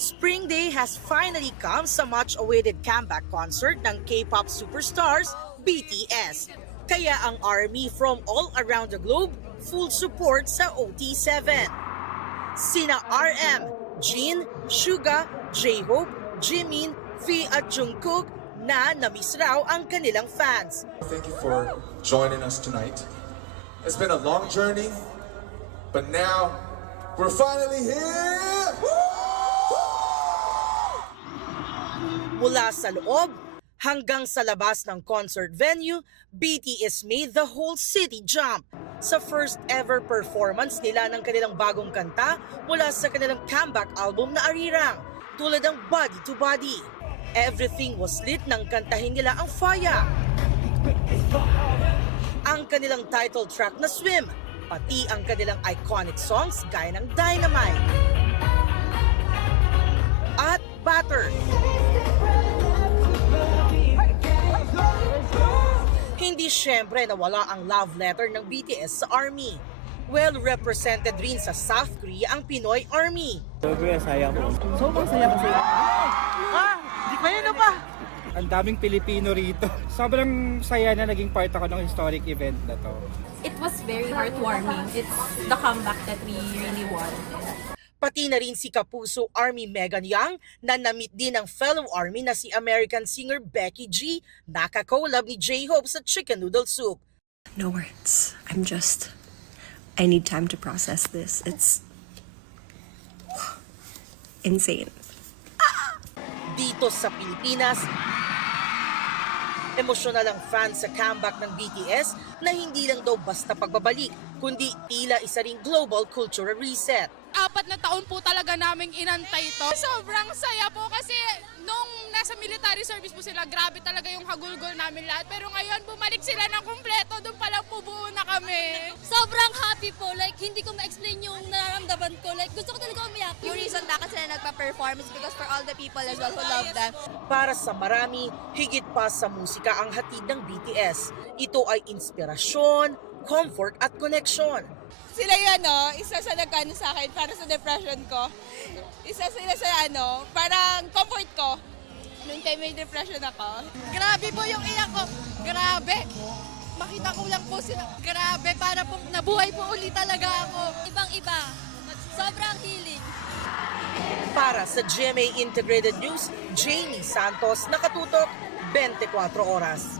Spring Day has finally come sa much-awaited comeback concert ng K-pop superstars BTS. Kaya ang ARMY from all around the globe full support sa OT7. Sina RM, Jin, Suga, J-Hope, Jimin, V at Jungkook na namiss raw ang kanilang fans. Thank you for joining us tonight. It's been a long journey, but now we're finally here! Mula sa loob hanggang sa labas ng concert venue, BTS made the whole city jump. Sa first ever performance nila ng kanilang bagong kanta mula sa kanilang comeback album na Arirang, tulad ng Body to Body. Everything was lit nang kantahin nila ang Faya, ang kanilang title track na Swim, pati ang kanilang iconic songs gaya ng Dynamite at Butter. Hindi syempre nawala ang love letter ng BTS sa ARMY. Well represented rin sa South Korea ang Pinoy ARMY. Sobrang saya ko. Sobrang saya kasi. Di pa yun ba? Ang daming Pilipino rito. Sobrang saya na naging part ako ng historic event na to. It was very heartwarming. It's the comeback that we really want. Pati na rin si Kapuso ARMY Megan Young na na-meet din ng fellow ARMY na si American singer Becky G, naka-collab ni J-Hope sa Chicken Noodle Soup. No words. I need time to process this. It's insane. Dito sa Pilipinas, emosyonal ang fans sa comeback ng BTS na hindi lang daw basta pagbabalik, kundi tila isa ring global cultural reset. 4 na taon po talaga naming inantay ito. Sobrang saya po kasi nung nasa military service po sila, grabe talaga yung hagulgol namin lahat. Pero ngayon, bumalik sila ng kumpleto, doon pa lang po buo na kami. Sobrang happy po. Like, hindi ko ma-explain yung nararamdaman ko. Like, gusto ko talaga umiyak. Yung reason bakit sila nagpa-perform is because for all the people as well who love them. Para sa marami, higit pa sa musika ang hatid ng BTS. Ito ay inspirasyon, comfort at connection. Sila yun, isa sa nagkano sa akin para sa depression ko. Isa sila sa parang comfort ko. Noong time may depression ako. Grabe po yung iyak ko. Grabe. Makita ko lang po sila. Grabe, para po nabuhay po ulit talaga ako. Ibang-iba. Sobrang healing. Para sa GMA Integrated News, Jamie Santos, nakatutok 24 oras.